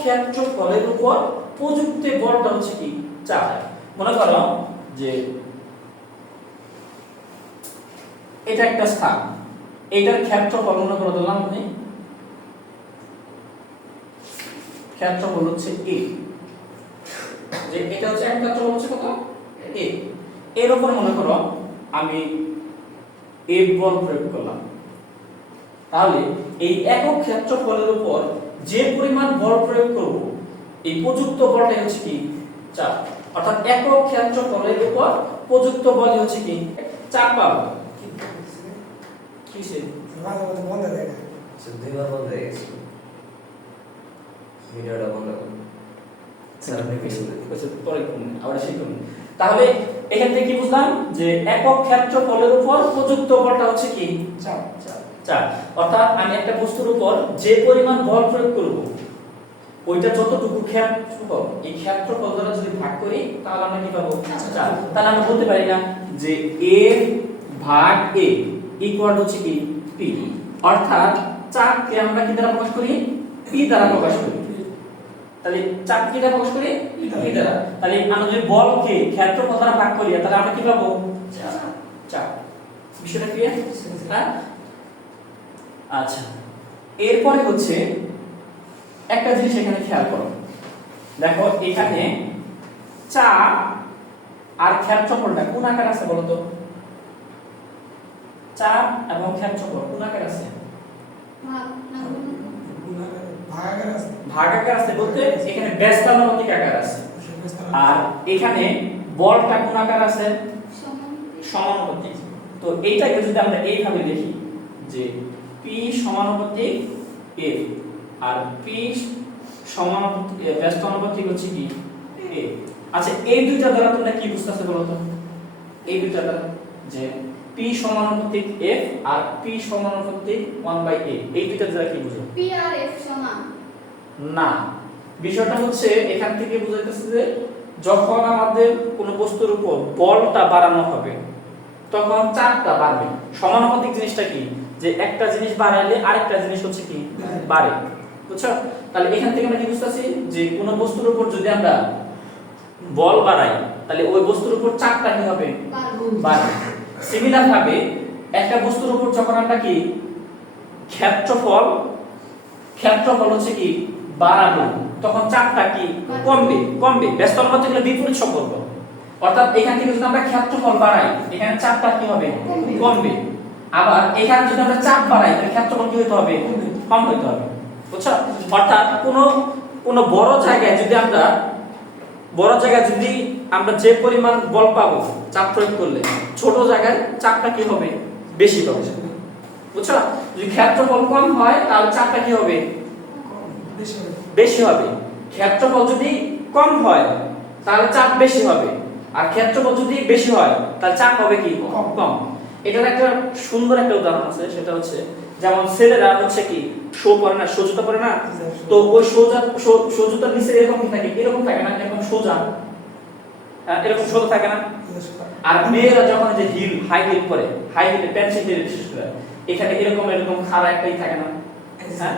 ক্ষেত্রফলের উপর প্রযুক্ত বলটা হচ্ছে কি? চাপ। মনে করো যে এটা একটা স্থান। এটার ক্ষেত্রফল মনে করে দিলাম আপনি ক্ষেত্রফল হচ্ছে এ যে এটা হচ্ছে এক ক্ষেত্রফল হচ্ছে কত? এ এর উপর মনে করো আমি এ বল প্রয়োগ করলাম। তাহলে এই একক ক্ষেত্রফলের উপর যে পরিমাণ বল প্রয়োগ করব এই প্রযুক্ত বলটাই হচ্ছে কি? চাপ। অর্থাৎ একক ক্ষেত্রফলের উপর প্রযুক্ত বল হচ্ছে কি? চাপ পাবো। কিসে? আচ্ছা, দুইবার বন্ধ হয়ে গেছে। ভিডিওটা বন্ধ করুন তাহলে এখান থেকে কি বুঝলাম? যে একক ক্ষেত্রফলের উপর প্রযুক্ত বলটা হচ্ছে কি? চাপ চাপ। অর্থাৎ আমি একটা বস্তুর উপর যে পরিমাণ বল প্রয়োগ করব ওইটা যতটুকু ক্ষেত্রফল এই ক্ষেত্রফল দ্বারা যদি ভাগ করি তাহলে আমরা কি পাবো? চাপ তাহলে আমরা বলতে পারি না যে a ভাগ a ইকুয়াল হচ্ছে কি? P অর্থাৎ চাপকে আমরা কি দ্বারা প্রকাশ করি? P দ্বারা প্রকাশ করি। তাহলে চাপ কি দ্বারা প্রকাশ করি? P দ্বারা। তাহলে আমরা যদি বলকে ক্ষেত্রফল দ্বারা ভাগ করি তাহলে আমরা কি পাবো? চাপ বিষয়টা ক্লিয়ার হ্যাঁ? আচ্ছা। এরপরে হচ্ছে একটা জিনিস এখানে খেয়াল করো। দেখো এখানে চাপ আর ক্ষেত্রফলটা কোন আকার আছে বলো তো? চাপ এবং ক্ষেত্রফল কোন আকার আছে? ভাগাকার আছে বলতে এখানে ব্যস্তানুপাতিক আকার আছে। আর এখানে বলটা কোন আকার আছে? সমানুপাতিক। তো এইটাকে যদি আমরা এইভাবে লিখি যে p সমানুপাতিক f আর p সমানুপাতিক এ, ব্যস্ত অনুপাতিক হচ্ছে কি? A আচ্ছা এই দুইটা দ্বারা তোমরা কি বুঝতেছো বলো তো? এই দুইটা দ্বারা যে p সমানুপাতিক f আর p সমানুপাতিক 1 বাই a এই দুইটা দ্বারা কি বুঝো? না। বিষয়টা হচ্ছে এখান থেকে বুঝাইতেছে যে যখন আমাদের কোনো বস্তুর উপর বলটা বাড়ানো হবে তখন চাপটা বাড়বে। সমানুপাতিক জিনিসটা কি? যে একটা জিনিস বাড়াইলে আরেকটা জিনিস হচ্ছে কি? বাড়ে। বুঝছ? তাহলে এখান থেকে আমরা কি বুঝতেছি? যে কোনো বস্তুর উপর যদি আমরা বল বাড়াই তাহলে ওই বস্তুর উপর চাপটা কি হবে? বাড়বে। সিমিলার ভাবে একটা বস্তুর উপর যখন আমরা কি ক্ষেত্রফল ক্ষেত্রফল হচ্ছে কি বাড়াবো তখন চাপটা কি কমবে কমবে। ব্যস্ত অনুপাত হলো বিপরীত সম্পর্ক। অর্থাৎ এখান থেকে যদি আমরা ক্ষেত্রফল বাড়াই এখানে চাপটা কি হবে? কমবে। আবার এখানে যদি আমরা চাপ বাড়াই তাহলে ক্ষেত্রফল কি হতে হবে? কম হতে হবে। বুঝছ? অর্থাৎ কোনো কোনো বড় জায়গায় যদি আমরা বড় জায়গায় যদি আমরা যে পরিমাণ বল পাবো চাপ প্রয়োগ করলে ছোট জায়গায় চাপটা কি হবে? বেশি হবে। বুঝছ? যদি ক্ষেত্রফল কম হয় তাহলে চাপটা কি হবে? বেশি হবে। বেশি হবে। ক্ষেত্রফল যদি কম হয় তাহলে চাপ বেশি হবে। আর ক্ষেত্রফল যদি বেশি হয় তাহলে চাপ হবে কি? কম। এটার একটা সুন্দর একটা উদাহরণ আছে সেটা হচ্ছে যেমন ছেলেরা হচ্ছে কি শো পরে না সোজুতা পরে না? তো ওই সোজা সোজুতার নিচে এরকম থাকে এরকম থাকে না এরকম সোজা। হ্যাঁ, এরকম সোজা থাকে না? আর মেয়েরা যখন যে হিল হাই হিল পরে হাই হিলে পেন্সিল দিয়ে বিশেষ করে এখানে এরকম এরকম খাড়া একটাই থাকে না? হ্যাঁ?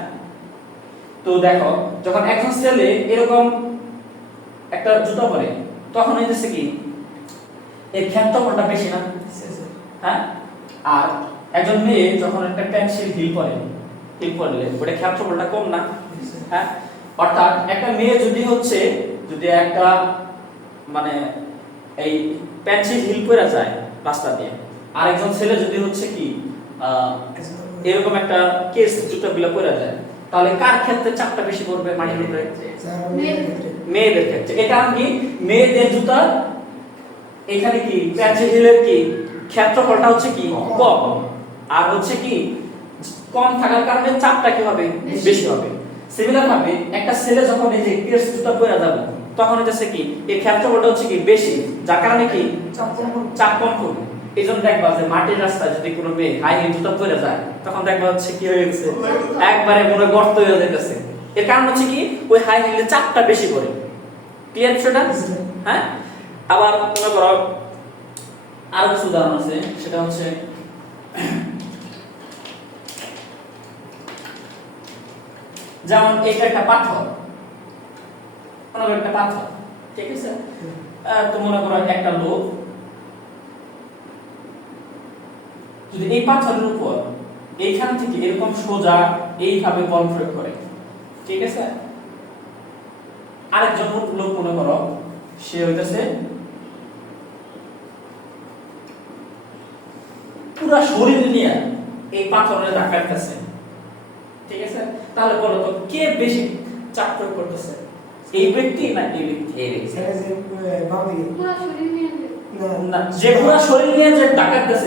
তো দেখো যখন একজন ছেলে এরকম একটা জুতা পরে তখন হইতেছে কি এর ক্ষেত্রফলটা বেশি না? হ্যাঁ? আর একজন মেয়ে যখন একটা পেন্সিল হিল পরে হিল পরলে ওটা ক্ষেত্রফলটা কম না? হ্যাঁ? অর্থাৎ একটা মেয়ে যদি হচ্ছে, যদি একটা মানে এই পেন্সিল হিল পরে যায় রাস্তা দিয়ে আর একজন ছেলে যদি হচ্ছে কি এরকম একটা কেস জুতা গুলা পরে যায় তাহলে কার ক্ষেত্রে চাপটা বেশি পড়বে? মাটির উপরে মেয়েদের ক্ষেত্রে। কারণ কি মেয়েদের জুতা, এখানে কি পেন্সিল হিলের কি? ক্ষেত্রফলটা হচ্ছে কি? কম। আর হচ্ছে কি কম থাকার কারণে চাপটা কি হবে? বেশি। হবে। সিমিলার ভাবে একটা ছেলে যখন এই যে কেস জুতা পরে যাবে তখন হচ্ছে কি? এই ক্ষেত্রফলটা হচ্ছে কি বেশি যার কারণে কি? চাপ কম হবে। করবে। এই জন্য দেখবা যে মাটির রাস্তায় যদি কোনো মেয়ে হাই হিল জুতা পরে যায় তখন দেখবা হচ্ছে কি হয়ে গেছে একবারে মনে গর্ত হয়ে যেতেছে এর কারণ হচ্ছে কি? ওই হাই হিলে চাপটা বেশি পড়ে। ক্লিয়ার বিষয়টা? হ্যাঁ? আবার মনে করো আরও কিছু উদাহরণ আছে, সেটা হচ্ছে যেমন এটা একটা পাথর মনে একটা পাথর, ঠিক আছে? তো মনে করো একটা লোক, যদি এই পাথরের উপর এইখান থেকে এরকম সোজা এইভাবে বল প্রয়োগ করে, ঠিক আছে? আরেকজন লোক মনে করো, সে হইতেছে পুরা শরীর নিয়ে এই পাথরের ধাক্কাইতেছে ঠিক আছে? তাহলে বলো তো কে বেশি চাপ প্রয়োগ করতেছে? এই ব্যক্তি না এই ব্যক্তি? এই ব্যক্তি। যে পুরো শরীর নিয়ে যে পুরা শরীর নিয়ে যে ধাক্কাইতেছে